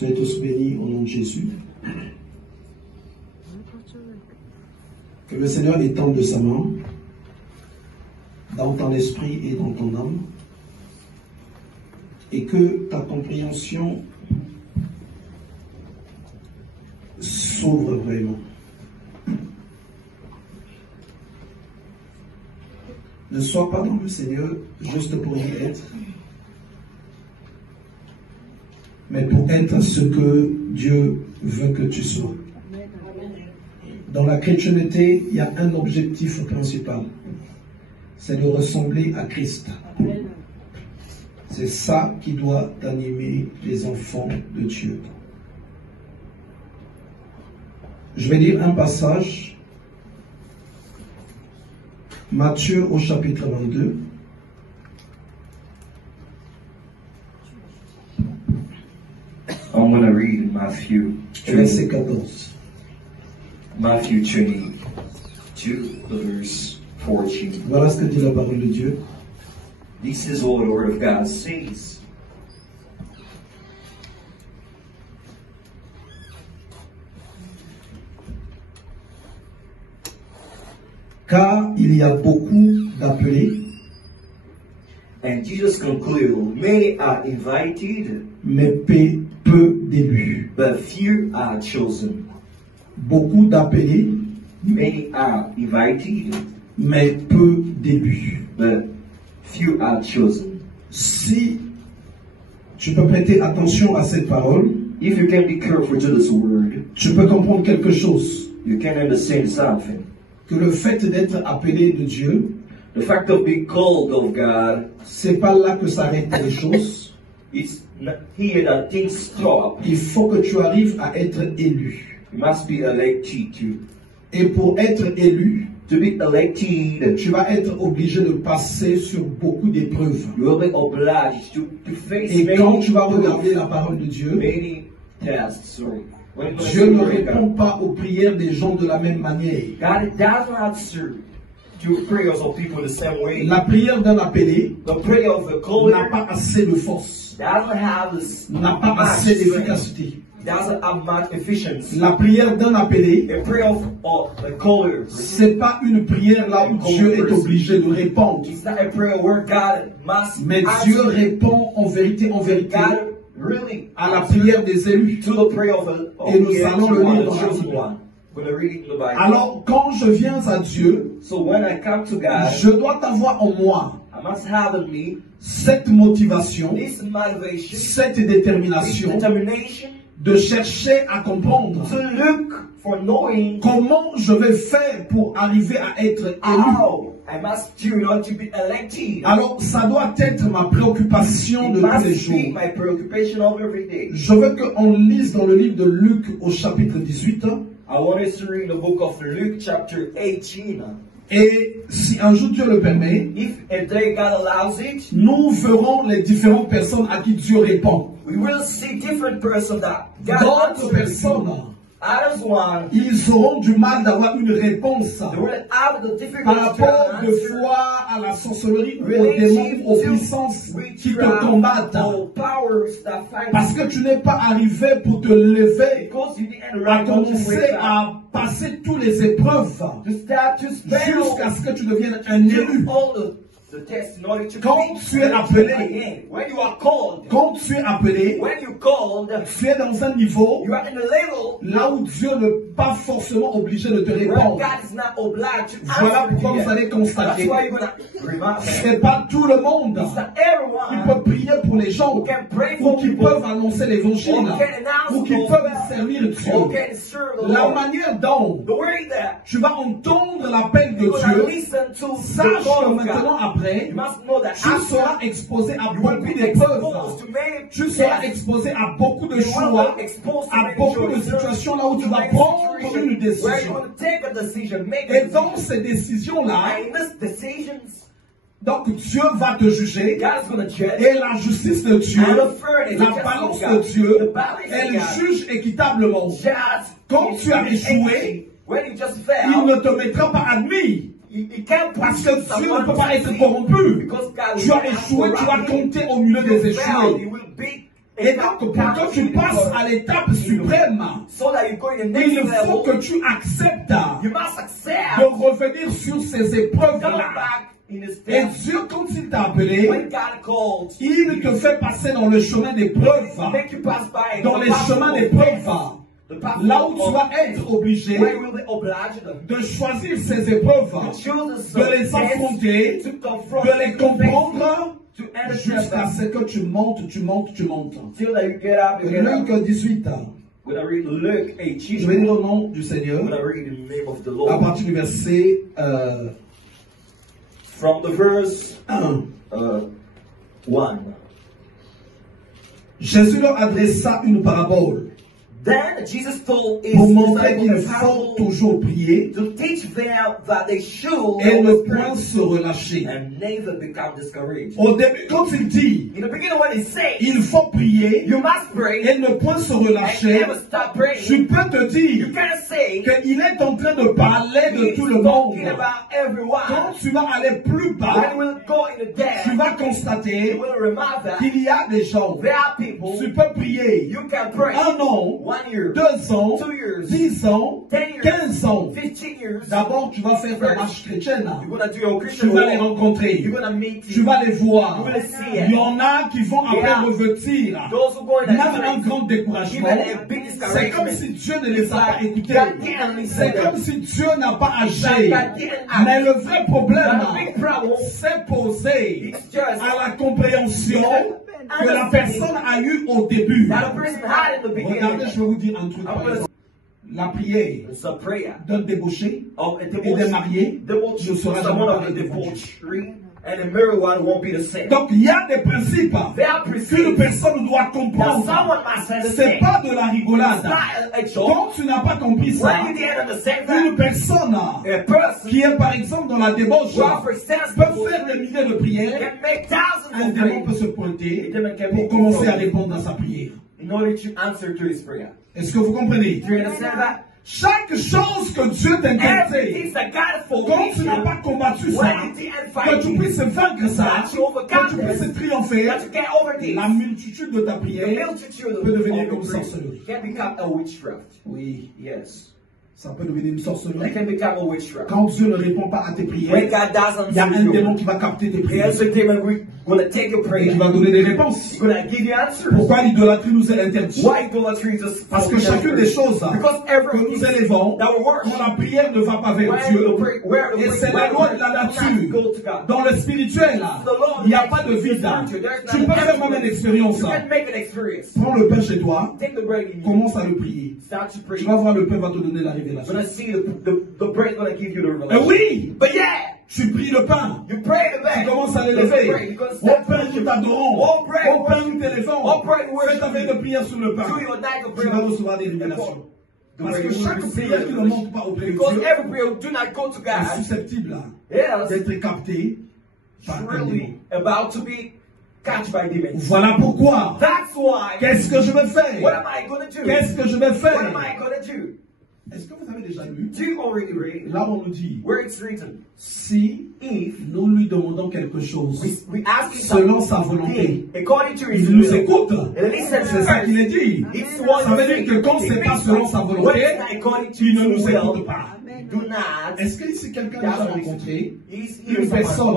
Soyez tous bénis au nom de Jésus. Que le Seigneur étende de sa main dans ton esprit et dans ton âme, et que ta compréhension s'ouvre vraiment. Ne sois pas dans le Seigneur juste pour y être, mais pour être ce que Dieu veut que tu sois. Dans la chrétienté, il y a un objectif principal, c'est de ressembler à Christ. C'est ça qui doit animer les enfants de Dieu. Je vais lire un passage, Matthieu au chapitre 22. I'm going to read Matthew Verset 14. Matthew 22, the verse 14. Voilà ce que dit la parole de Dieu. This is what the Word of God says. Car il y a beaucoup d'appelés, And Jesus concluded, many are invited, mais peu d'élus. but few are chosen. Beaucoup d'appelés, Many are invited, mais peu d'élus. but few are chosen. Si tu peux prêter attention à cette parole, If you can be careful to this word, tu peux comprendre quelque chose. you can understand something. Que le fait d'être appelé de Dieu, The fact of being called of God, c'est pas là que s'arrêtent les choses. it's not here that things stop. Il faut que tu arrives à être élu. You must be elected to. Et pour être élu, To be elected, tu vas être obligé de passer sur beaucoup d'épreuves. you will be obliged to face Et quand tu vas many, regarder la parole de Dieu, many tests. Sorry. When you Dieu ne consider répond God, pas aux prières des gens de la même manière. God does not answer to prayers of people the same way. La prière d'un appelé The prayer of the n'a caller pas assez de force, doesn't have this n'a pas much assez strength, d'efficacité. doesn't have much efficiency. La prière d'un appelé, A prayer of the caller, c'est pas une prière là où Dieu est obligé de répondre. it's not a prayer where God must Mais answer. Dieu répond en vérité, God really à la prière des élus. to the prayer of Et nous the allons le lire dans la chosen Bible. one. We're going to read it in the Bible. Alors, quand je viens à Dieu, So when I come to God, je dois avoir en moi I must have in me cette motivation, this motivation, cette this détermination determination de chercher à comprendre to look for knowing comment je vais faire pour arriver à être élu. how I must do in order to be elected. Alors, ça doit être ma préoccupation It de tous les must be jours. my preoccupation of every day. Je veux qu'on lise dans le livre de Luc au chapitre 18. I want us to read the book of Luke chapter 18. Et si un jour Dieu le permet, If a day God allows it, nous verrons les différentes personnes à qui Dieu répond. we will see different persons that God D'autres answers. personnes, Others one, ils auront du mal d'avoir une réponse they will have the par difficulty rapport to de answer fois à la sorcellerie ou aux relative démons, aux to puissances qui te witchcraft combattent. or powers that fight Parce que tu n'es pas arrivé pour te lever, because you didn't à rise up to commencer wake up. à passer toutes les épreuves To start to spell jusqu'à ce que tu deviennes un élu. all the tests in order to Quand be tu es appelé, again. When you are called, quand tu es appelé, when you called, tu es dans un niveau you are in a level là où Dieu n'est pas forcément obligé de te where répondre. God is not obliged to Voilà answer pourquoi you vous allez yet. constater, That's why you're gonna remember. c'est pas tout le monde It's not qui everyone peut prier pour les gens, who can pray ou for qui people, peuvent annoncer l'évangile, who can announce ou qui the peuvent gospel, servir who Dieu. can serve the La Lord. manière dont The way that tu vas entendre l'appel de you're gonna Dieu, listen to the sache call que of maintenant God. après, You must know that tu after seras exposé à you will beaucoup be d'épreuves. exposed to many Tu seras tests. exposé à beaucoup de You will choix, be exposed to à many beaucoup de choices, situations là où tu to vas many prendre situations une where you're décision. going to take a decision, make a Et dans decision. ces décisions-là, And in these decisions, donc Dieu va te juger. God is going to judge. Et la justice de Dieu, And the fairness, la the justice balance of de God, Dieu, the balance of elle God, juge équitablement. judge Quand is tu as equity. échoué, When you just il fail, ne te mettra pas admis. you can't Parce push que Dieu someone ne peut pas to être see corrompu. because God Tu will as échoué, not tu vas corrupt you. compter au milieu des You fail, échoués. you will be Et donc, pour que tu passes à l'étape suprême, so that you go in the next il faut level, que tu acceptes you must accept de revenir sur ces come épreuves-là. back in the Et steps. Dieu, quand il t'a appelé, When God called, il te fait passer dans le chemin d'épreuve, make you pass by dans the les path chemins of d'épreuve, the path là où of- tu vas être obligé where you will be obliged de choisir ces épreuves, to choose de les affronter, to confront, de les comprendre, to jusqu'à understand ce que tu montes. till that you get up. You get up. Luc 18, When I read Luke je 18, vais lire au nom du Seigneur, when I read in the name of the à Lord, partir du verset from the verse 1. 1. Jésus leur adressa une parabole Then Jesus told his pour montrer qu'il disciples a faut parable toujours prier to teach them that they should et ne always point pray se relâcher. and never become discouraged. Au début, quand il dit In the beginning, when he says il faut prier you must pray et ne point se and relâcher, never stop praying, je peux te you dire can't say qu'il est en train de parler de he's tout le monde. talking about everyone. Quand tu vas aller plus When bas, we'll go in the depth, tu vas you constater will remark that qu'il y a des gens. there are people Tu peux prier you can pray 1 an, 1 year, 2 ans, 2 years, 10 ans, 10 years, 15 ans. 15 years. D'abord, tu vas faire ta marche chrétienne. You're gonna do your Tu Christian vas les walk. rencontrer. You're gonna meet Tu vas les voir. You will see Il y it. en a qui vont après Yeah. revêtir Those who go in même that un straight, grand découragement. even a big C'est discouragement. comme si Dieu ne les a pas écoutés. God didn't listen C'est to them. comme si Dieu n'a pas agi. God didn't act. Mais le vrai problème, But the big problem c'est posé is just à la compréhension que la personne a eue au début. that a person had in the Regardez, beginning. je vais vous dire un truc. par exemple. La prière It's a prayer d'un débauché of a et des mariés ne sera jamais someone of a pareil. debauchery, and a married one won't be the same. Donc il y a des principes There are qu'une principles personne doit that comprendre. someone must C'est understand. pas de la rigolade. It's not a joke. Quand tu n'as pas compris ça, When you didn't understand une that, personne a person qui est par exemple dans la débauche who offers sense peut faire des milliers de prières. can make thousands Un of démon peut prayers se pointer The demon can pour be commencer à controlled. répondre à sa prière. in order to answer to his prayer. Est-ce que vous comprenez? Do you understand that? Chaque chose que Dieu t'interdit, Everything that God quand forgives tu n'as you, pas combattu ça, when you didn't fight que tu it, puisses vaincre ça, that you overcome que tu this, puisses triompher, that you get over this, la multitude de ta the prière multitude of peut devenir your comme prayer sorcellerie. can become a witchcraft. Oui, Yes. ça peut devenir une That sorcellerie. can become a witchcraft. Quand Dieu ne répond pas à tes When prières, God doesn't il y a un answer démon you, qui va capter tes prières there's a demon gonna take your et prayer. qui va donner des réponses. He's gonna give you answers. Pourquoi l'idolâtrie nous est interdite? Why idolatry is just Parce que chacune des choses because que everything nous élevons, that will work, quand la prière ne va pas vers Dieu, et c'est la loi de la nature, go to God. dans le spirituel, il n'y a pas de vide. Tu peux faire même une expérience. You can make an experience. Prends le pain chez toi, Take the bread in you. commence à le prier. Start to pray. Tu vas voir, le pain va te donner la You're révélation. gonna see the bread gonna give you the Et revelation. oui, But yeah, tu pries le pain. you pray the Tu bread. commences à Pray. l'élever. You're gonna Au start pain, nous t'adorons. Oh, pray, Au pain, nous t'élevons. Oh, pray, Fais ta veille de prière sur le pain. Do your night of Tu vas prayer. recevoir des révélations. Parce que You will chaque receive prière qui ne revelation. monte pas auprès de Because Dieu every prayer do not go to est God. susceptible Yes, d'être captée par un démon. really about to be catched by demons. Voilà pourquoi. That's why. Qu'est-ce que je vais What faire? am I gonna do? Qu'est-ce que je vais What am faire? I gonna do? Est-ce que vous avez déjà lu? Do you already read Là, on nous dit, where it's written? si If nous lui demandons quelque chose, we ask him selon sa something volonté, according to his il nous will, écoute. and listen C'est ça qu'il first. est dit. It's what Ça veut dire que quand c'est pas selon sa what volonté, is not according to il ne his nous will, écoute pas. do not. Est-ce qu'ici quelqu'un a déjà rencontré He's une personne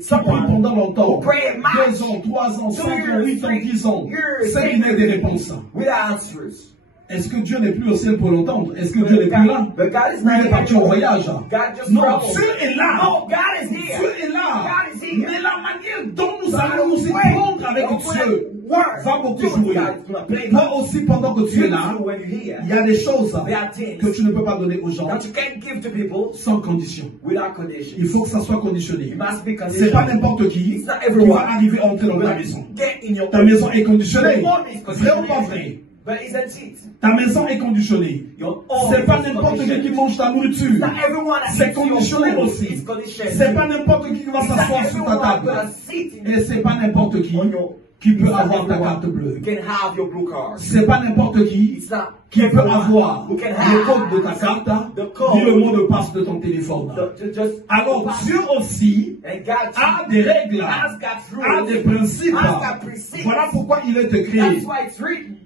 qui prie pendant longtemps, 2 ans, 3 ans, 5 ans, 8 ans, 10 ans, sans qu'il n'ait des réponses? without answers. Est-ce que Dieu n'est plus au ciel pour l'entendre? Est-ce que Dieu n'est plus là? But God is Ou il est not parti en voyage? God just Non, travels. Dieu est là. No, God is here. Dieu est là. God is here. Mais la manière dont nous allons nous y prendre avec Dieu va beaucoup jouer. Moi aussi, pendant que tu es là, When you're here, il y a des choses there are things que tu ne peux pas donner aux gens that you can't give to people sans condition. without condition. Il faut que ça soit conditionné. It must be C'est pas conditional. n'importe qui It's not qui everyone. va arriver à entrer dans ta maison. Get in your Ta maison est conditionnée. Your home is Vrai ou pas vrai? But isn't it? Ta maison est conditionnée. Your home C'est pas is n'importe qui conditioned. qui mange ta nourriture. Not everyone that C'est eats your conditionné food aussi. is conditioned. C'est pas n'importe qui va It's not s'asseoir sur ta everyone table. gonna sit in Et c'est pas n'importe qui on your qui peut It's not avoir ta everyone carte bleue. who can have your blue card. C'est pas n'importe qui It's not peut everyone avoir who can le code have de ta carte, the code, ni le mot de passe de ton téléphone. just Alors pass. Dieu aussi And God a des règles, has got a rules, des principes. has got precepts. Voilà pourquoi il est écrit. That's why it's written.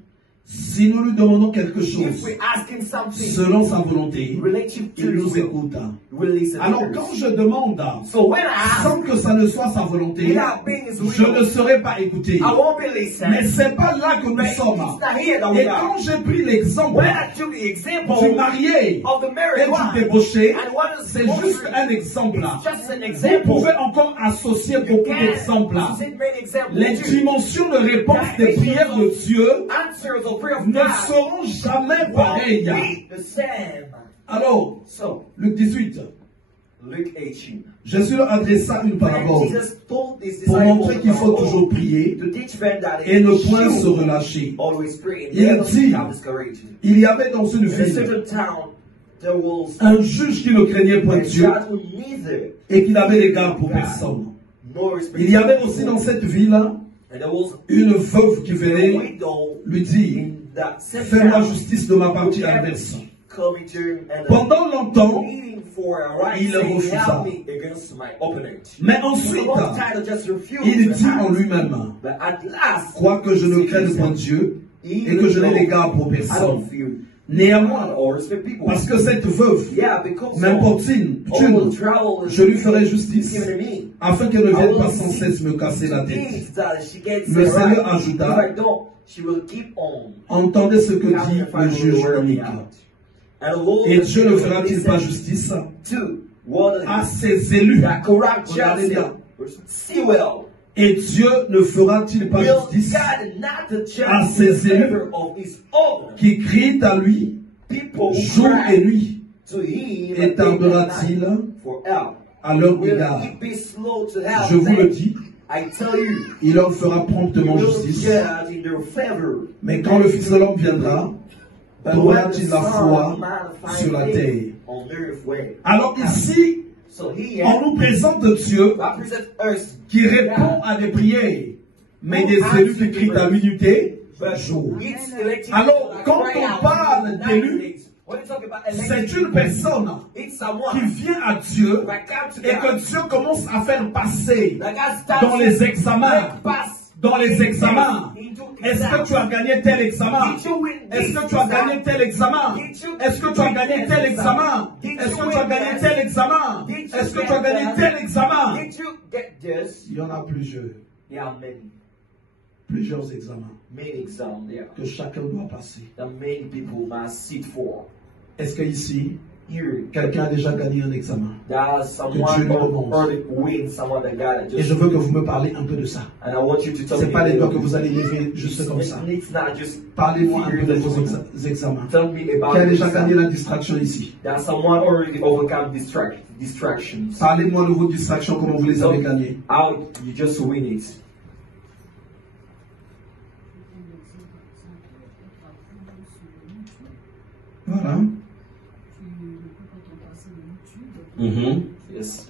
Si nous lui demandons quelque If chose we ask him something selon sa volonté, related to il his nous will, écoute. we'll listen Alors first. quand je demande, So when I ask, sans que ça ne soit sa volonté, without being his je will, ne serai pas écouté. I won't be listening. Mais c'est pas là que nous But sommes. it's not here that we Et are. quand j'ai pris l'exemple When I took the example du marié of the et married du one, débauché, and one is c'est juste un exemple. it's just an Vous example. pouvez encore associer beaucoup d'exemples. Sit many examples Les too. dimensions de réponse des prières de Dieu Answers of prayer of ne God seront jamais won't pareilles. be the same. Alors, So, Luc 18, Luke 18. Jésus leur adressa une When parabole Jesus told his pour disciples montrer qu'il faut toujours prier to teach them that et ne they point should se relâcher. always pray and Il never dit, have discouraged. il y avait dans une In a ville certain town, there was un juge qui ne craignait point a Dieu judge who neither et qui n'avait d'égard pour personne. nor respected Il y avait aussi people. dans cette ville And there was une veuve qui a venait widow lui dire, in that same fais-moi town justice de ma partie adverse. coming to him and Pendant longtemps, pleading for a right, il saying, refusa. help me against my opponent. Mais For ensuite, a long time, just refused il to dit en act. lui-même, But at last, quoique je ne he craigne said, point Dieu et even que je n'ai though d'égard pour I personne. don't fear Néanmoins, or respect people. parce que cette veuve Yeah, because m'importune, all the trouble je lui ferai justice, given to me. afin qu'elle ne vienne pas sans cesse me casser la tête. Means that she gets Le it Seigneur right. ajouta, If I don't, she will keep on. Entendez ce que dit Counting le finally juge wear me unique. out. And the Lord Et Dieu ne will fera-t-il pas listen justice to what à ses élus? that corrupt Regardez justice. bien. See well. Et Dieu ne fera-t-il pas Will justice God not the à judge ses in élus favor of his own qui crient à lui people who jour et cry nuit? to him Et tardera-t-il for help? à leur Will égard? he be slow to help Je vous le them? dis, I tell you, il leur fera he promptement will justice. judge in their favor. Mais quand le Fils de l'homme viendra, But when the trouvera-t-il la Son foi of Man sur la finds terre? faith on earth way. Alors ici, So here, on nous présente Dieu God presents us qui répond à des prières, mais des élus qui crient à l'unité jour. it's elected Alors, like quand cry on out parle in the d'élu, 90s. When you talk about C'est elected une people, personne it's qui someone vient à Dieu that comes to et que God. Dieu commence à faire passer That God starts dans les to examens. make pass Dans les examens. into Est-ce que exams. tu as gagné tel examen? Did you win Est-ce this que tu as exam? gagné tel examen? Did you Est-ce que tu as win gagné this tel exam? examen? Did Est-ce you que tu as win gagné this? tel examen? Did you Est-ce que get tu as gagné that? tel examen? Did you get this? Il y en a There are many examens exams there que chacun doit passer. that many people must sit for. Est-ce qu'ici, Here, quelqu'un a déjà gagné un examen? there's Dieu someone lui who demande. already win someone that got it. Et je veux que vous me parlez un peu de ça. And I want you to tell Ce me. n'est pas les doigts que vous allez lever juste comme ça. It's not just Parlez-moi un here peu de that vos you- examens. Tell me about Qui a déjà yourself. gagné la distraction ici? That someone already overcome distractions. Parlez-moi de vos distractions, comment vous les avez gagnées. How you just win it. Voilà. Yes.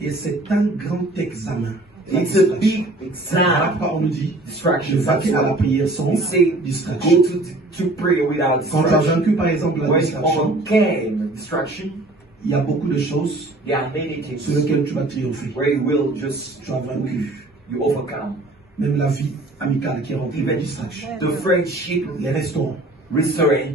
Et c'est un grand examen. La It's a distraction. big Voilà exam. pourquoi on nous dit, Distraction. ne va qu'à la prière sans We say distraction. go to pray without Quand tu as distraction. vaincu par exemple la When you distraction, overcame distraction, il y a beaucoup de choses there are many things sur lesquelles tu vas triompher. where you will just Tu as vaincu. you overcome. Même la vie amicale qui est remplie de Even distractions. the friendship, Les restaurants, restaurant,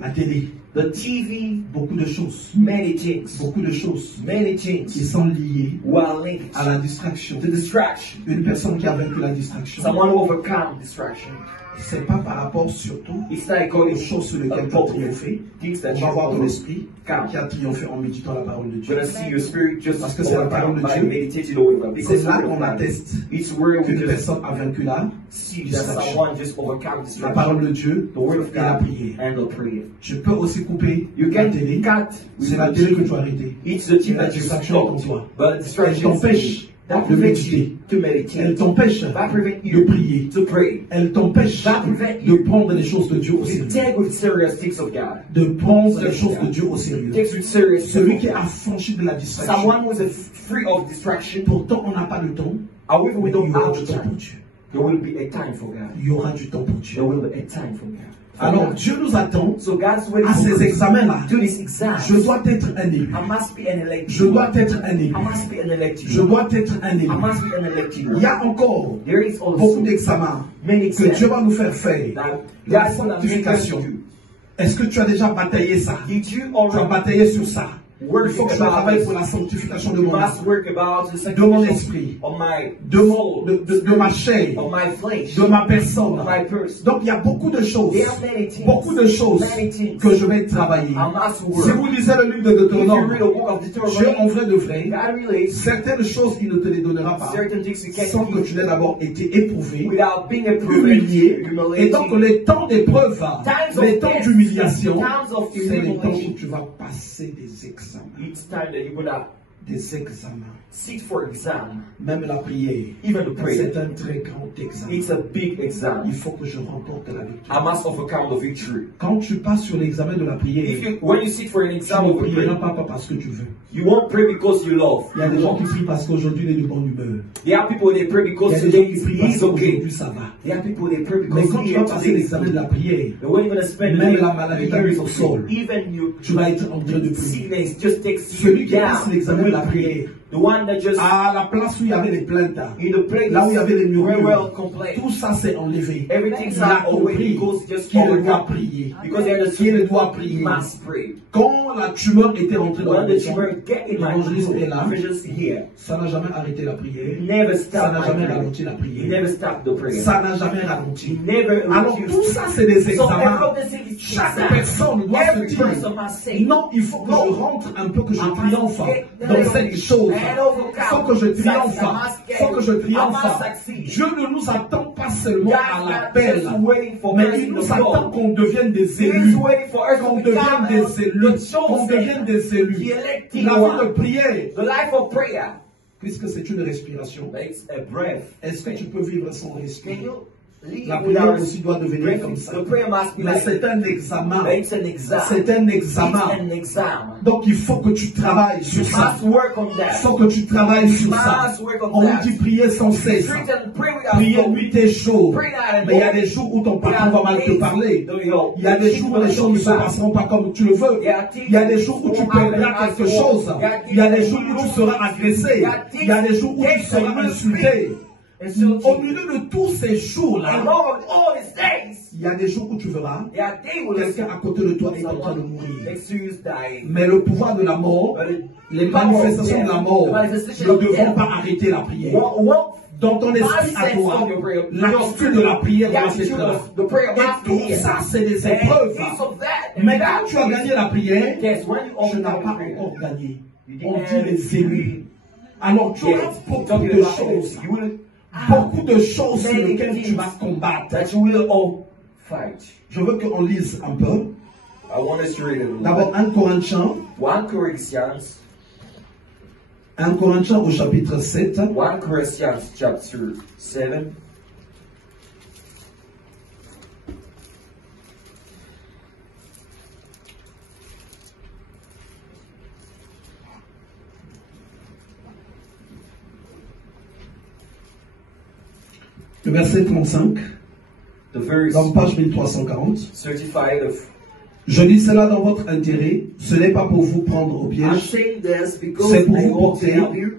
la télé, the TV, beaucoup de choses. many things, Beaucoup de choses many qui things sont liées who are linked à la distraction. to distraction. Une personne qui a vaincu la distraction, Someone who overcome distraction. c'est pas par rapport surtout It's like aux going choses sur lesquelles tu as triomphé. things that On you va voir ton overcome. esprit qui a triomphé en méditant la parole de Dieu. You're gonna see your spirit just Parce que c'est la parole de overcome by Dieu. meditating over it. C'est là qu'on atteste It's where we qu'une just personne a vaincu la see that distraction. someone just overcome La distraction. parole de Dieu The word of et la God prière. and the prayer. Je peux aussi couper You la can télé. cut. C'est la télé que tu as arrêtée. It's the thing La that you distraction est en stop. toi. But Elle distraction t'empêche That de prevents méditer. you to meditate. Elle t'empêche That prevents de you prier. to pray. Elle t'empêche That prevents de you prendre les choses de Dieu au to sérieux. take with serious things of God. De prendre les choses de Dieu au sérieux. Takes with serious Celui things qui of est God. affranchi de la distraction. Someone who is free of distraction. Pourtant, on n'a pas de temps. However, we Il don't y aura have du the temps pour time. Dieu. There will be a time for God. Il y aura du temps pour Dieu. There will be a time for God. Alors, Dieu nous attend So God's waiting à for ces us examens-là. to do this exam. Je dois être un élu. I must be an elected. Je dois être un élu. I must be an elected. Je dois être un élu. I must be an elected. Il y a encore There is beaucoup also d'examens many que Dieu exams va nous faire faire. that La God's going to make us sanctification. do. Est-ce que tu as déjà bataillé ça? Did you Tu as already bataillé sur ça. Il work faut que je travaille pour la sanctification de You mon âme, must work about the de mon sanctification esprit, of my de ma chair, of my flesh, de ma personne. of my person. Donc il y a beaucoup de choses, There are many things, beaucoup de choses many things que je vais travailler. I must Si work. vous lisez le livre de If you Deutéronome, read the book of Dieu Deuteronomy, en vrai de vrai, God relates certaines choses il ne te les donnera pas certain things you sans can't que tu do n'aies d'abord été éprouvé, without being approved, humilié. Et donc humiliated. les temps d'épreuve, Times les of temps test, d'humiliation, times of c'est les temps humiliation. où tu vas passer des examens. It's time that you're gonna Des examens. sit for exam. Même la prière, Even the prayer, c'est un très grand examen. it's a big exam. Il faut que je remporte la I victoire. must overcome the victory. Quand tu passes sur l'examen de la prière, When you sit for an tu exam ne of a prieras prayer, pas parce que tu veux. you won't pray because you love. Il y a des gens qui prient parce qu'aujourd'hui il est de bonne humeur. There are people they pray Il y because a des gens today qui prient parce is okay. qu'aujourd'hui ça va. There are people they pray Mais because quand tu vas passer l'examen de la prière, and when you're gonna spend même the la maladie t'a years mis au of sol. even you Tu vas être en train de prier. sickness just takes Celui you qui passe down. l'examen de la prière, The one that just à la place où il y avait les plaintes, in the place là où il y avait les where murmures, well complain. tout ça s'est enlevé. Everything's Il a not away compris because just qu'il over doit prier. because they are the Qu'il doit prier. must pray. Quand la tumeur était rentrée dans la When the maison, tumor get in my l'évangéliste est là, just here. ça n'a jamais arrêté la prière. Never Ça stop n'a my jamais prayer. ralenti la He prière. never stopped the prayer. Ça n'a jamais He ralenti. never Alors refused. tout ça, c'est des So examens. every of the things Chaque personne doit se every dire, person must say, non, il faut que je rentre un peu, que je I must triomphe get dans cette chose. and overcome. Il faut que je triomphe. I must Il faut que je I triomphe. must succeed. Dieu ne nous attend pas seulement God's à not l'appel, just waiting for mais us il to nous go. attend qu'on devienne des He is élus. waiting for us Qu'on to become devienne des élus. Qu'on devienne des élus. the elected La vie de one. prière, The life of prayer puisque c'est une respiration, makes a breath. est-ce que tu peux vivre sans Can respirer? you live La prière without aussi doit devenir breath? comme ça. The prayer must be Mais like c'est un examen. it's an exam. C'est un It's examen. an exam. Donc il faut que tu travailles You sur ça. must work on Il that. faut que tu travailles sur ça. Must work on On nous that. dit prier sans cesse. Treat and pray without Prier stop. nuit et jour. Pray night and Mais il y a day. des jours où ton patron va mal te parler. Il y a des jours où les choses ne se passeront pas comme tu le veux. Il y a des jours où tu perdras quelque chose. Il y a des jours où tu seras agressé. Il y a des jours où tu seras insulté. Au milieu de tous ces And jours-là, along with all these days, il y a des jours où tu verras there are days when quelqu'un à côté de toi est en train de someone mourir. next to you is dying. Mais le pouvoir de la mort, les manifestations de la mort ne devront pas arrêter la prière. Dans ton esprit à toi, l'attitude de la prière doit être là. Et tout ça, c'est des épreuves. Mais quand tu as gagné la prière, tu n'as pas encore gagné. On dit les élus. Alors tu auras beaucoup de choses. Beaucoup de choses sur lesquelles tu vas combattre. That you will all fight. Je veux qu'on lise un peu. I want us to read it. D'abord 1 Corinthiens. 1 Corinthians. 1 Corinthiens au chapitre 7. 1 Corinthians chapter 7. Le verset 35, The verse dans page 1340. certified of Je dis cela dans votre intérêt, ce n'est pas pour vous prendre au I'm piège, saying this because c'est pour I vous want to porter help you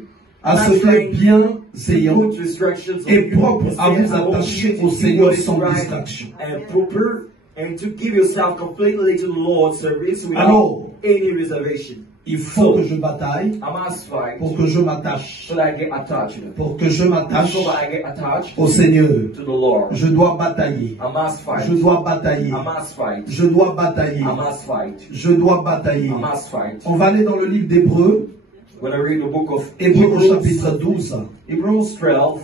à ce qui est bienséant put restrictions on et you, propre à vous I want attacher you au to Seigneur do it sans right distraction. and proper and to give yourself completely to the Lord's service without Alors, any reservation. il faut que je bataille I must fight pour que je m'attache, so that I get attached. pour que je m'attache So that I get attached au Seigneur. to the Lord. Je dois batailler, I must fight. je dois batailler, I must fight. je dois batailler, I must fight. je dois batailler. I must fight. On va aller dans le livre d'Hébreux, When I read the book of Hébreux au Hebrews, chapitre 12. Hebrews 12,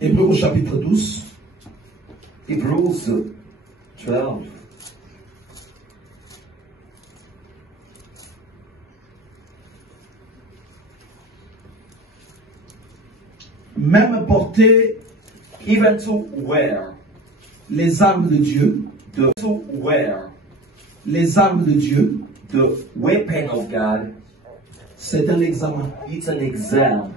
Hébreux au chapitre 12. Hebrews 12. Même porter Even to wear les armes de Dieu, les armes de Dieu, the weapon of God, c'est un examen. it's an exam.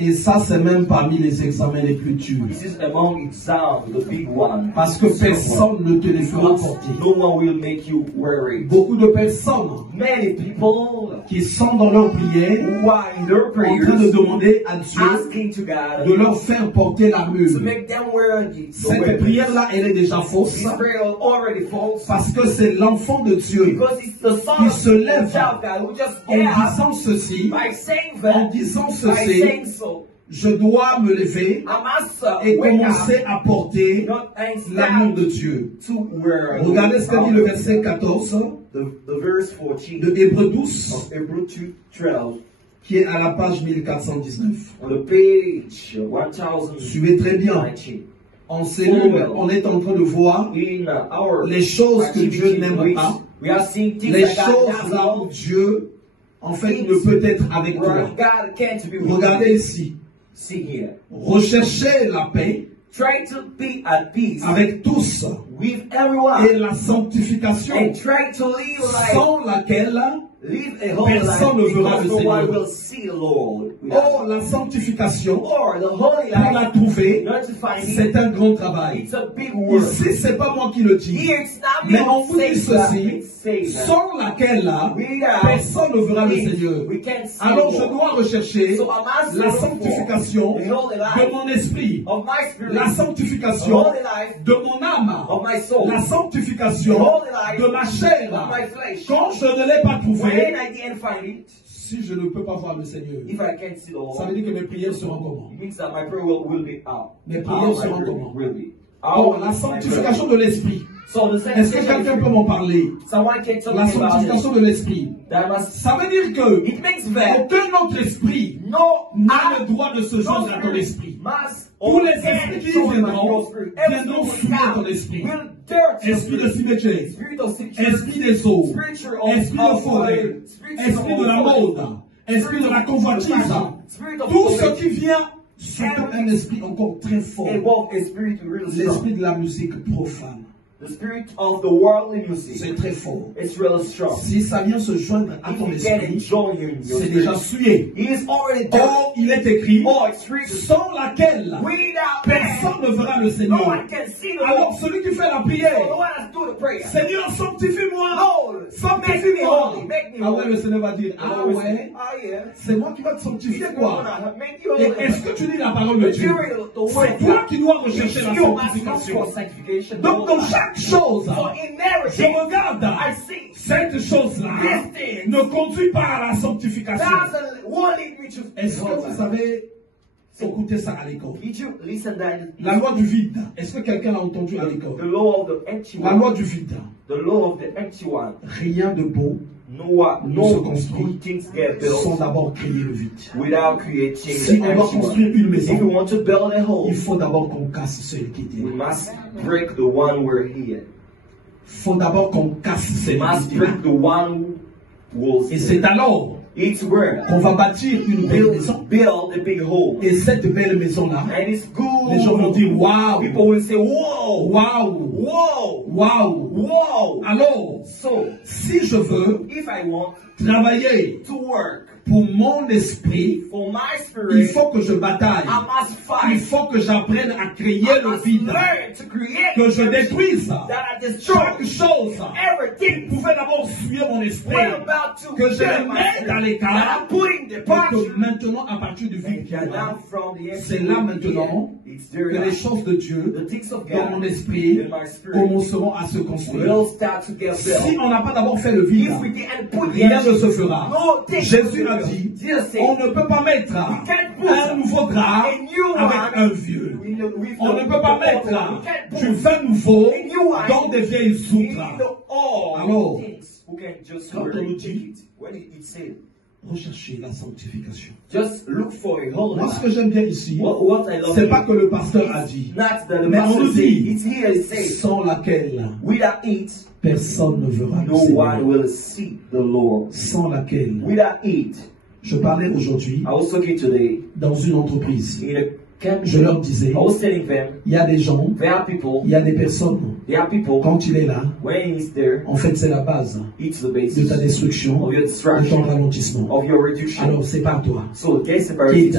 Et ça, c'est même parmi les examens les plus durs. This is among exams, the big one. Parce que personne ne te les fera Because porter. no one will make you wear it. Beaucoup de personnes Many people qui sont dans leur prière who are in their en train de prayers demander à Dieu asking to God de leur faire porter to l'armure. make them wear the Cette weapon. prière-là, elle est déjà fausse. This prayer already false Parce que c'est l'enfant de Dieu because it's the son qui of se lève child God who just en get up disant ceci, by saying en that, disant by ceci, saying so. je dois me lever I must et wake commencer up, à porter not and l'amour de stand Dieu. to wear. Regardez ce que dit le verset 14 The verse 14 de Hébreux 12, of Hebrews 12 qui est à la page 1419. on the page 1019. Suivez très bien. En cellule, on est en train de voir In our les choses que Dieu activity n'aime which pas, we are seeing things les that God choses does là où not, Dieu, en fait, ne peut être avec where toi. God can't be with Regardez you. ici. See here. Recherchez la paix Try to be at peace avec tous with everyone et la sanctification and try to live life, sans laquelle, live a holy life personne ne verra because le no one Seigneur. will see the Lord. or la sanctification, Or the holy pour la life, trouver, not to find it, c'est un grand travail. it's a big word. Ici, c'est pas moi qui le dis. Here it's not me Mais on who vous dit says that, ceci, it says that. sans laquelle là, Without personne ne verra le it, Seigneur. we can't see Alors the je Lord. dois rechercher So I must la look for sanctification the holy de life mon esprit, of my spirit, la the sanctification holy life de mon âme, of my soul, la sanctification the holy life de ma chair. of my flesh. Quand je ne l'ai pas When trouvé, I didn't find it, si je ne peux pas voir le Seigneur, if I can't see the ça veut Lord, dire que mes prières seront comment? it means that my prayer will be out. Mes How prières my seront prayer comment? will be. Or, How la my sanctification prayer. de l'esprit. So the Est-ce que sanctification, quelqu'un peut m'en parler? someone can tell La me about sanctification it. de l'esprit. That must, Ça veut dire que it means that aucun autre esprit no n'a le droit de se joindre à ton spirit esprit. must Tous les can esprits qui join viendront, your spirit. Every viendront single souiller ton God esprit. will dirt your Esprit de spirit. cimetière, Spirit of security, esprit des eaux, spiritual of esprit de forêt, esprit de la mode, esprit de la convoitise. spirit of Tout ce poverty, qui vient, c'est un esprit encore très fort. above a spirit really strong. L'esprit de la musique profane. The spirit of the worldly music, C'est très fort. it's really strong. Si ça vient se joindre à ton If you can esprit, join you in your c'est déjà spirit, souillé. he is already there. Or, il est écrit, Oh, it's written. sans laquelle Without personne ne verra le no Seigneur. one can see the Alors, Lord. celui qui fait la So prière, no one has to do the prayer. Seigneur, sanctifie-moi. Lord, make me Sanctifie-moi. holy, make me Ah ouais, holy. le Seigneur va dire, ah ouais, Ah yeah. c'est moi qui va te sanctifier He's quoi. gonna make you Et holy. est-ce que tu lis la parole de But Dieu? you read the word C'est of toi God. qui dois rechercher la You must look sanctification. for sanctification. Donc dans chaque chose, So in je everything, regarde, I see cette chose-là this thing ne conduit pas à la sanctification. won't lead me to. Est-ce que vous avez écouté ça à l'école? Did you listen that? La loi du vide. Est-ce que quelqu'un l'a entendu à The l'école? law of the empty La one. loi du vide. The law of the empty one. Rien de beau No good things get sans built d'abord créer le vide. without creating Si the on doit empty construire one. une If you maison, want to build a home, il faut d'abord qu'on casse celui qui était we là. must break the one we're here. Il faut d'abord qu'on casse We celui must qui était là. break the one who was Et c'est alors It's where qu'on va bâtir une belle maison. build a big home. Et cette belle maison-là, And it's good. les gens vont dire waouh, People will say, whoa, waouh, whoa, waouh. whoa. Alors, So, si je veux if I want travailler to work pour mon esprit, for my il spirit, faut que je bataille. I must Il fight. faut que j'apprenne à créer I le must vide. learn to create Que je détruise that I destroy chaque chose qui everything pouvait d'abord fuir mon esprit. we're about to Que je get le my mette spirit, à l'écart. that I'm putting the Et part que maintenant, à partir du vide, and now from the c'est là maintenant it's que there les now. choses de Dieu The things of dans mon God esprit in my spirit commenceront à se construire. will start to get Si built. on n'a pas d'abord fait le vide, If we didn't put the rien ne se fera. no thing Jésus will a be dit, built. Jesus said, on ne peut pas mettre can't put un nouveau drap a new avec one un vieux. with On the- ne peut pas the mettre old one. We can't du put vin nouveau a new one dans des vieilles in outres. the old Alors, things. Who can just quand wear on nous it, dit, it. When it said, recherchez la sanctification. Just look for a holy Moi, ce que life. j'aime bien ici, What I love c'est here, pas que le pasteur a dit, not that the mais on pastor nous says, dit, it's here it says, sans laquelle without it, personne ne verra le no one Seigneur. will see the Lord. Sans laquelle. Without it, Je parlais aujourd'hui I was talking today dans une entreprise. in a camp. Je leur disais, I was telling them, il y a des gens, there are people, il y a des personnes, quand il est là, when he's there, en fait c'est la base it's the de basis ta destruction, of your de ton destruction, ralentissement. of your reduction. Alors c'est pas toi. So get separated. Quitte,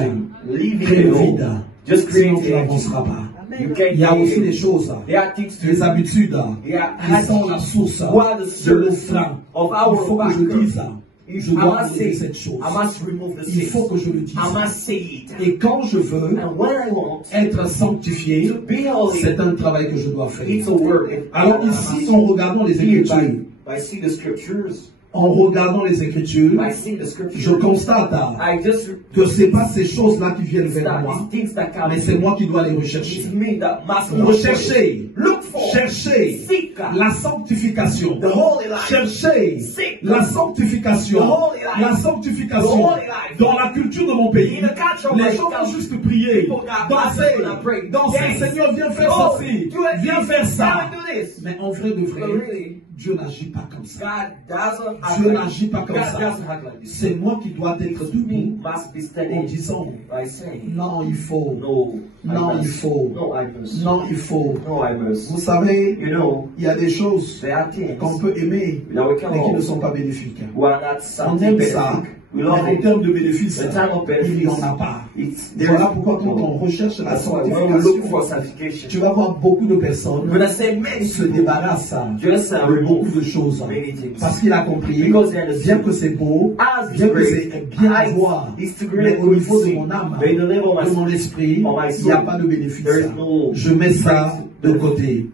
Leave crée it le alone. vide, Just sinon create tu it. n'avanceras pas. You can't Il y a create aussi it. des choses, There are things to des do. habitudes There are qui sont la source What the de source l'offrande. of Il our faut que je background. dise, je I dois must enlever say, cette chose. I must remove the Il faut sins. que je le dise. I must say it. Et quand je veux And when I want être sanctifié, to be holy, c'est un travail que je dois faire. it's a work. Alors ici, en regardant les Écritures, By seeing the scriptures, en regardant les Écritures, by seeing the je scriptures, constate I just que c'est pas ces choses-là qui viennent vers start moi, these things that come. mais c'est moi qui dois les It's rechercher. me that must Rechercher, look for, chercher seek la sanctification, the holy life. chercher Seek la sanctification, the holy life. la The sanctification holy life. dans la culture de mon pays. In the culture of Les my gens country, vont juste prier, people that fast and pray. danser. Yes. Seigneur, viens faire Oh, ceci, do it. viens faire ça. Now do this. Mais en vrai de But vrai, really, Dieu n'agit pas comme ça. God doesn't act Dieu like n'agit pas comme God ça. doesn't act like this. C'est moi qui dois être Me debout must be en steady disant by saying, non, il faut, no, non, I il must. faut, No, I must. non, il faut. No, I must. Vous savez, You know, il y a des choses there are things qu'on peut aimer, that we can mais qui ne all sont pas bénéfiques. who are not On something aime ça, benefic. We mais love en it. termes de bénéfices, The time of il n'y en benefits, a pas. there Voilà is pourquoi quand on recherche la That's why when we look sanctification, for sanctification, tu vas voir beaucoup de personnes when I say many qui se people, débarrassent just de beaucoup remove de choses. many things. Parce qu'il a compris, Because they understand. bien que c'est beau, As bien que great, c'est bien à as voir, is to mais great au niveau de see, mon âme, but in the level of de my mon esprit, of my il n'y a soul, pas de bénéfice. there is no Je mets ça de côté.